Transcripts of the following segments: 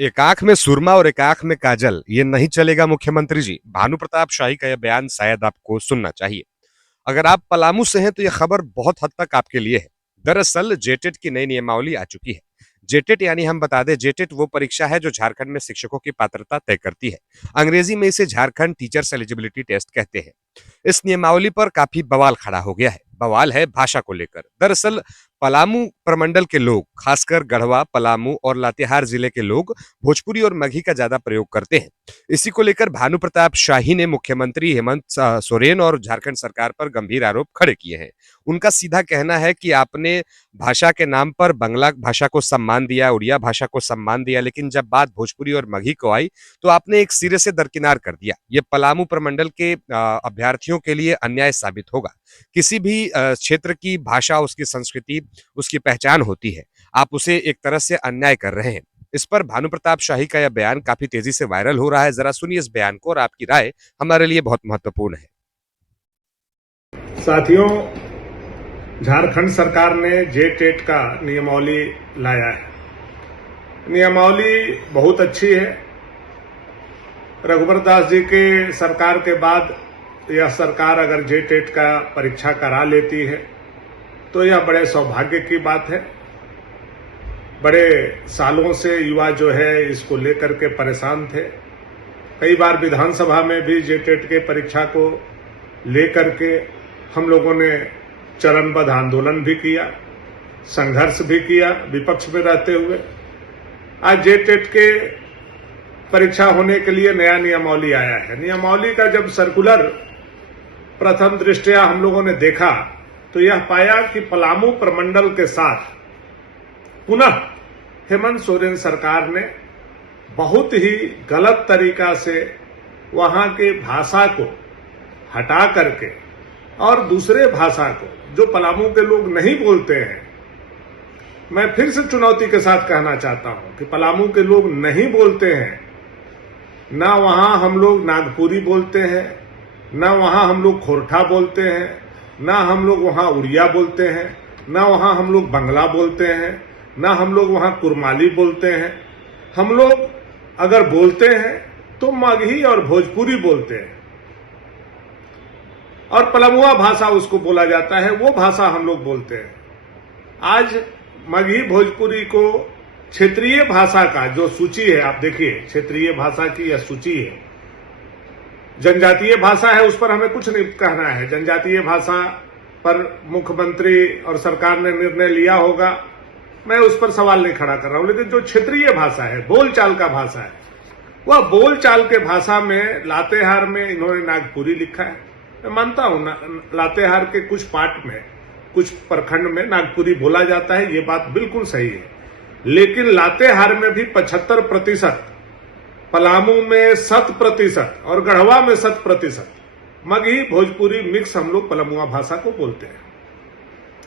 एक आंख में सुरमा और एक आंख में काजल, ये नहीं चलेगा मुख्यमंत्री जी। भानु प्रताप शाही का यह बयान शायद आपको सुनना चाहिए। अगर आप पलामू से हैं तो यह खबर बहुत हद तक आपके लिए है। दरअसल जेटेट की नई नियमावली आ चुकी है। जेटेट यानी हम बता दें, जेटेट वो परीक्षा है जो झारखंड में शिक्षकों की पात्रता तय करती है। अंग्रेजी में इसे झारखंड टीचर्स एलिजिबिलिटी टेस्ट कहते हैं। इस नियमावली पर काफी बवाल खड़ा हो गया है। बवाल है भाषा को लेकर। दरअसल पलामू प्रमंडल के लोग, खासकर गढ़वा, पलामू और लातेहार जिले के लोग भोजपुरी और मगही का ज्यादा प्रयोग करते हैं। इसी को लेकर भानु प्रताप शाही ने मुख्यमंत्री हेमंत सोरेन और झारखंड सरकार पर गंभीर आरोप खड़े किए हैं। उनका सीधा कहना है कि आपने भाषा के नाम पर बांग्ला भाषा को सम्मान दिया, उड़िया भाषा को सम्मान दिया, लेकिन जब बात भोजपुरी और मगही को आई तो आपने एक सिरे से दरकिनार कर दिया। ये पलामू प्रमंडल के अभ्यर्थियों के लिए अन्याय साबित होगा। किसी भी क्षेत्र की भाषा, उसकी संस्कृति, उसकी पहचान होती है। आप उसे एक तरह से अन्याय कर रहे हैं। इस पर भानु प्रताप शाही का यह बयान काफी तेजी से वायरल हो रहा है। जरा सुनिए इस बयान को और आपकी राय हमारे लिए बहुत महत्वपूर्ण है। साथियों, झारखंड सरकार ने जेटेट का नियमावली लाया है। नियमावली बहुत अच्छी है। रघुवर दास जी के सरकार के बाद यह सरकार अगर जेटेट का परीक्षा करा लेती है तो यह बड़े सौभाग्य की बात है। बड़े सालों से युवा जो है इसको लेकर के परेशान थे। कई बार विधानसभा में भी जेटेट के परीक्षा को लेकर के हम लोगों ने चरणबद्ध आंदोलन भी किया, संघर्ष भी किया विपक्ष में रहते हुए। आज जेटेट के परीक्षा होने के लिए नया नियमावली आया है। नियमावली का जब सर्कुलर प्रथम दृष्टया हम लोगों ने देखा तो यह पाया कि पलामू प्रमंडल के साथ पुनः हेमंत सोरेन सरकार ने बहुत ही गलत तरीका से वहां के भाषा को हटा करके और दूसरे भाषा को जो पलामू के लोग नहीं बोलते हैं, मैं फिर से चुनौती के साथ कहना चाहता हूं कि पलामू के लोग नहीं बोलते हैं। ना वहां हम लोग नागपुरी बोलते हैं, ना वहां हम लोग खोरठा बोलते हैं, ना हम लोग वहां उड़िया बोलते हैं, ना वहां हम लोग बंगला बोलते हैं, ना हम लोग वहां कुरमाली बोलते हैं। हम लोग अगर बोलते हैं तो मगही और भोजपुरी बोलते हैं और पलामुआ भाषा उसको बोला जाता है, वो भाषा हम लोग बोलते हैं। आज मगही भोजपुरी को क्षेत्रीय भाषा का जो सूची है, आप देखिए क्षेत्रीय भाषा की यह सूची है। जनजातीय भाषा है, उस पर हमें कुछ नहीं कहना है। जनजातीय भाषा पर मुख्यमंत्री और सरकार ने निर्णय लिया होगा, मैं उस पर सवाल नहीं खड़ा कर रहा हूं। लेकिन जो क्षेत्रीय भाषा है, बोलचाल का भाषा है, वह बोलचाल के भाषा में लातेहार में इन्होंने नागपुरी लिखा है। मैं मानता हूं लातेहार के कुछ पार्ट में, कुछ प्रखंड में नागपुरी बोला जाता है, ये बात बिल्कुल सही है। लेकिन लातेहार में भी 75%, पलामू में 100% और गढ़वा में 100% मगही भोजपुरी मिक्स हम लोग पलामुआ भाषा को बोलते हैं।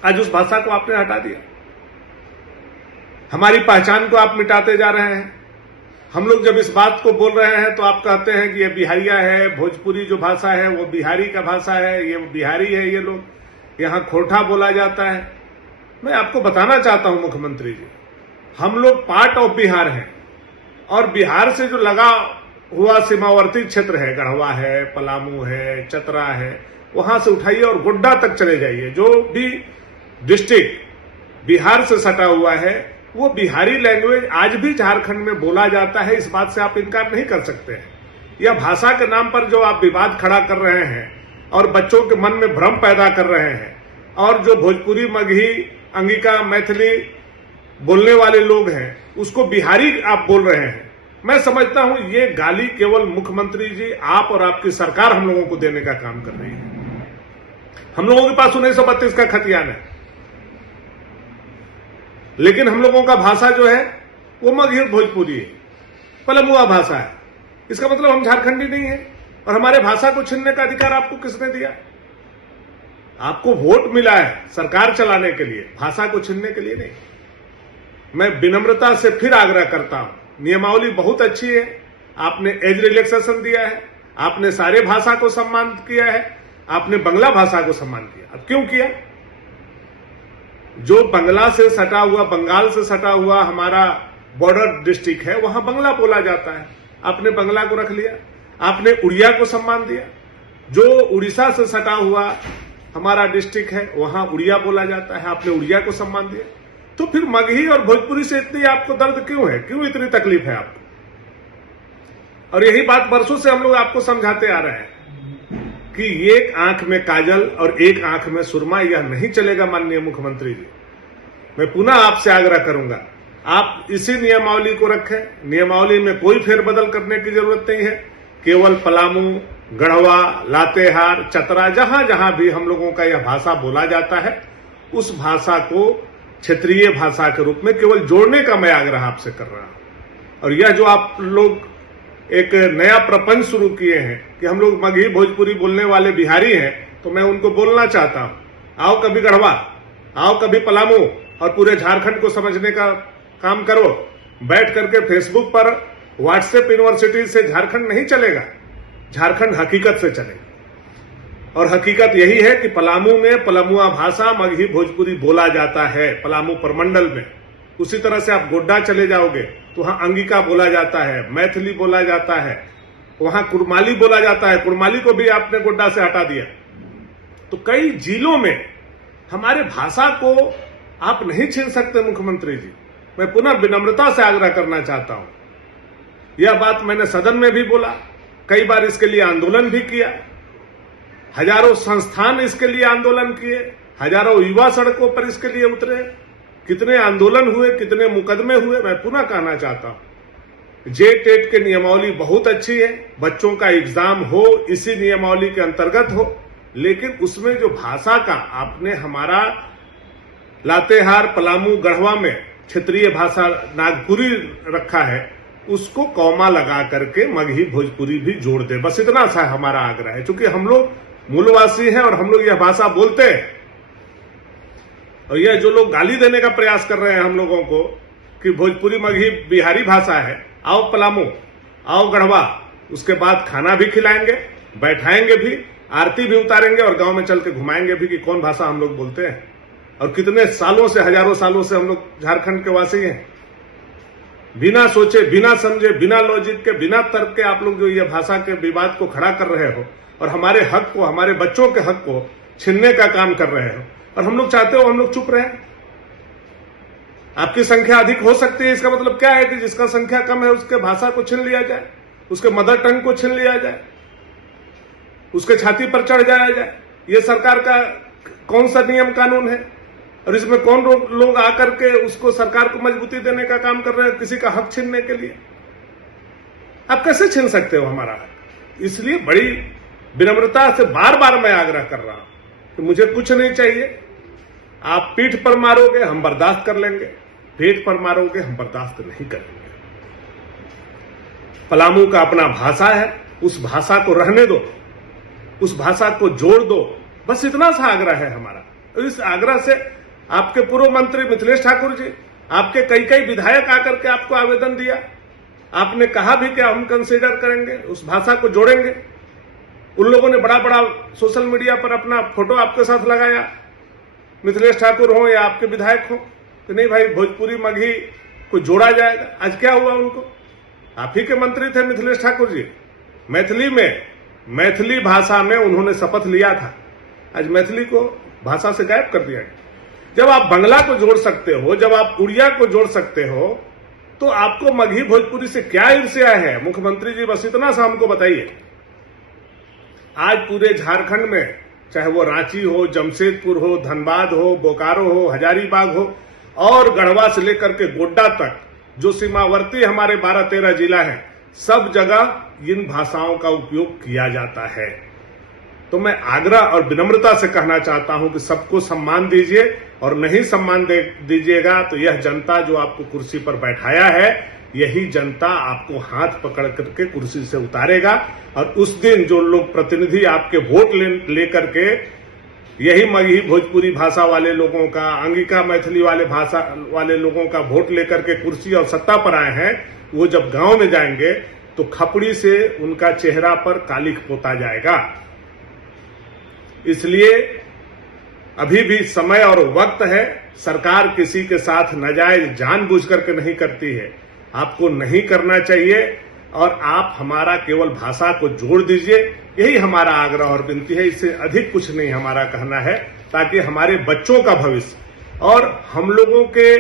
आज उस भाषा को आपने हटा दिया। हमारी पहचान को आप मिटाते जा रहे हैं। हम लोग जब इस बात को बोल रहे हैं तो आप कहते हैं कि ये बिहारिया है, भोजपुरी जो भाषा है वो बिहारी का भाषा है, ये बिहारी है, ये लोग, यहां खोरठा बोला जाता है। मैं आपको बताना चाहता हूं मुख्यमंत्री जी, हम लोग पार्ट ऑफ बिहार हैं और बिहार से जो लगा हुआ सीमावर्ती क्षेत्र है, गढ़वा है, पलामू है, चतरा है, वहां से उठाइए और गोड्डा तक चले जाइए। जो भी डिस्ट्रिक्ट बिहार से सटा हुआ है वो बिहारी लैंग्वेज आज भी झारखंड में बोला जाता है। इस बात से आप इनकार नहीं कर सकते हैं। यह भाषा के नाम पर जो आप विवाद खड़ा कर रहे हैं और बच्चों के मन में भ्रम पैदा कर रहे हैं, और जो भोजपुरी, मगही, अंगिका, मैथिली बोलने वाले लोग हैं उसको बिहारी आप बोल रहे हैं, मैं समझता हूं ये गाली केवल मुख्यमंत्री जी, आप और आपकी सरकार हम लोगों को देने का काम कर रही है। हम लोगों के पास 1932 का खतियान है, लेकिन हम लोगों का भाषा जो है वो मगही और भोजपुरी है, पलामुआ भाषा है। इसका मतलब हम झारखंडी नहीं है। और हमारे भाषा को छीनने का अधिकार आपको किसने दिया? आपको वोट मिला है सरकार चलाने के लिए, भाषा को छीनने के लिए नहीं। मैं विनम्रता से फिर आग्रह करता हूं, नियमावली बहुत अच्छी है। आपने एज रिलैक्सेशन दिया है, आपने सारे भाषा को सम्मान किया है, आपने बंगला भाषा को सम्मान किया। अब क्यों किया? जो बंगला से सटा हुआ, बंगाल से सटा हुआ हमारा बॉर्डर डिस्ट्रिक्ट है वहां बंगला बोला जाता है। आपने बंगला को रख लिया, आपने उड़िया को सम्मान दिया। जो उड़ीसा से सटा हुआ हमारा डिस्ट्रिक्ट है वहां उड़िया बोला जाता है, आपने उड़िया को सम्मान दिया। तो फिर मगही और भोजपुरी से इतनी आपको दर्द क्यों है, क्यों इतनी तकलीफ है आपको? और यही बात बरसों से हम लोग आपको समझाते आ रहे हैं कि एक आंख में काजल और एक आंख में सुरमा, यह नहीं चलेगा। माननीय मुख्यमंत्री जी, मैं पुनः आपसे आग्रह करूंगा, आप इसी नियमावली को रखें। नियमावली में कोई फेरबदल करने की जरूरत नहीं है। केवल पलामू, गढ़वा, लातेहार, चतरा, जहां जहां भी हम लोगों का यह भाषा बोला जाता है, उस भाषा को क्षेत्रीय भाषा के रूप में केवल जोड़ने का मैं आग्रह आपसे कर रहा हूं। और यह जो आप लोग एक नया प्रपंच शुरू किए हैं कि हम लोग मगही भोजपुरी बोलने वाले बिहारी हैं, तो मैं उनको बोलना चाहता हूं, आओ कभी गढ़वा, आओ कभी पलामू और पूरे झारखंड को समझने का काम करो। बैठ करके फेसबुक पर व्हाट्सएप यूनिवर्सिटी से झारखंड नहीं चलेगा, झारखंड हकीकत से चलेगा। और हकीकत यही है कि पलामू में पलामुआ भाषा मगही भोजपुरी बोला जाता है, पलामू प्रमंडल में। उसी तरह से आप गोड्डा चले जाओगे तो वहां अंगिका बोला जाता है, मैथिली बोला जाता है, वहां कुरमाली बोला जाता है। कुरमाली को भी आपने गोड्डा से हटा दिया। तो कई जिलों में हमारे भाषा को आप नहीं छीन सकते। मुख्यमंत्री जी, मैं पुनः विनम्रता से आग्रह करना चाहता हूं। यह बात मैंने सदन में भी बोला, कई बार इसके लिए आंदोलन भी किया, हजारों संस्थान इसके लिए आंदोलन किए, हजारों युवा सड़कों पर इसके लिए उतरे, कितने आंदोलन हुए, कितने मुकदमे हुए। मैं पुनः कहना चाहता हूं, जे-टेट के नियमावली बहुत अच्छी है, बच्चों का एग्जाम हो इसी नियमावली के अंतर्गत हो, लेकिन उसमें जो भाषा का आपने हमारा लातेहार, पलामू, गढ़वा में क्षेत्रीय भाषा नागपुरी रखा है, उसको कौमा लगा करके मगही भोजपुरी भी जोड़ दे। बस इतना सा हमारा आग्रह है। क्योंकि हम लोग मूलवासी हैं और हम लोग यह भाषा बोलते हैं। और यह जो लोग गाली देने का प्रयास कर रहे हैं हम लोगों को कि भोजपुरी मगही बिहारी भाषा है, आओ पलामू, आओ गढ़वा, उसके बाद खाना भी खिलाएंगे, बैठाएंगे भी, आरती भी उतारेंगे और गांव में चल के घुमाएंगे भी कि कौन भाषा हम लोग बोलते हैं और कितने सालों से, हजारों सालों से हम लोग झारखंड के वासी हैं। बिना सोचे, बिना समझे, बिना लॉजिक के, बिना तर्क के आप लोग जो यह भाषा के विवाद को खड़ा कर रहे हो और हमारे हक को, हमारे बच्चों के हक को छीनने का काम कर रहे हो। और हम लोग चाहते हो हम लोग चुप रहे। आपकी संख्या अधिक हो सकती है, इसका मतलब क्या है कि जिसका संख्या कम है उसके भाषा को छीन लिया जाए, उसके मदर टंग को छीन लिया जाए, उसके छाती पर चढ़ जाया जाए। ये सरकार का कौन सा नियम कानून है? और इसमें कौन लोग आकर के उसको, सरकार को मजबूती देने का काम कर रहे हैं किसी का हक छीनने के लिए? आप कैसे छीन सकते हो हमारा हक? इसलिए बड़ी विनम्रता से बार बार मैं आग्रह कर रहा हूं कि मुझे कुछ नहीं चाहिए। आप पीठ पर मारोगे हम बर्दाश्त कर लेंगे, पेट पर मारोगे हम बर्दाश्त नहीं करेंगे। पलामू का अपना भाषा है, उस भाषा को रहने दो, उस भाषा को जोड़ दो। बस इतना सा आग्रह है हमारा। और इस आग्रह से आपके पूर्व मंत्री मिथिलेश ठाकुर जी, आपके कई कई विधायक आकर के आपको आवेदन दिया, आपने कहा भी कि हम कंसीडर करेंगे, उस भाषा को जोड़ेंगे। उन लोगों ने बड़ा बड़ा सोशल मीडिया पर अपना फोटो आपके साथ लगाया, मिथिलेश ठाकुर हो या आपके विधायक हो, कि नहीं भाई भोजपुरी मगही को जोड़ा जाएगा। आज क्या हुआ? उनको, आप ही के मंत्री थे मिथिलेश ठाकुर जी, मैथिली भाषा में उन्होंने शपथ लिया था, आज मैथिली को भाषा से गायब कर दिया गया। जब आप बंगला को जोड़ सकते हो, जब आप उड़िया को जोड़ सकते हो, तो आपको मगही भोजपुरी से क्या ईर्ष्या है? मुख्यमंत्री जी बस इतना सा हमको बताइए। आज पूरे झारखंड में, चाहे वो रांची हो, जमशेदपुर हो, धनबाद हो, बोकारो हो, हजारीबाग हो और गढ़वा से लेकर के गोड्डा तक जो सीमावर्ती हमारे 12-13 जिला है, सब जगह इन भाषाओं का उपयोग किया जाता है। तो मैं आग्रह और विनम्रता से कहना चाहता हूं कि सबको सम्मान दीजिए, और नहीं सम्मान दीजिएगा तो यह जनता जो आपको कुर्सी पर बैठाया है, यही जनता आपको हाथ पकड़ करके कुर्सी से उतारेगा। और उस दिन जो लोग प्रतिनिधि आपके वोट लेकर के यही मगही भोजपुरी भाषा वाले लोगों का, अंगिका मैथिली वाले भाषा वाले लोगों का वोट लेकर के कुर्सी और सत्ता पर आए हैं, वो जब गांव में जाएंगे तो खपड़ी से उनका चेहरा पर कालिख पोता जाएगा। इसलिए अभी भी समय और वक्त है। सरकार किसी के साथ नाजायज जानबूझ करके नहीं करती है। आपको नहीं करना चाहिए और आप हमारा केवल भाषा को जोड़ दीजिए। यही हमारा आग्रह और विनती है, इससे अधिक कुछ नहीं हमारा कहना है, ताकि हमारे बच्चों का भविष्य और हम लोगों के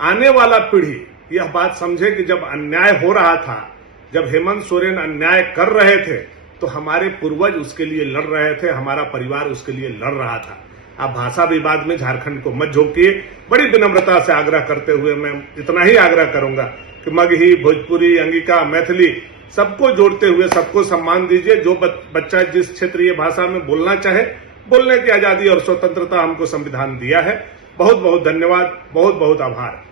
आने वाला पीढ़ी यह बात समझे कि जब अन्याय हो रहा था, जब हेमंत सोरेन अन्याय कर रहे थे, तो हमारे पूर्वज उसके लिए लड़ रहे थे, हमारा परिवार उसके लिए लड़ रहा था। आप भाषा विवाद में झारखंड को मत झोंकिए। बड़ी विनम्रता से आग्रह करते हुए मैं इतना ही आग्रह करूंगा कि मगही, भोजपुरी, अंगिका, मैथिली सबको जोड़ते हुए सबको सम्मान दीजिए। जो बच्चा जिस क्षेत्रीय भाषा में बोलना चाहे, बोलने की आजादी और स्वतंत्रता हमको संविधान दिया है। बहुत बहुत धन्यवाद, बहुत बहुत आभार।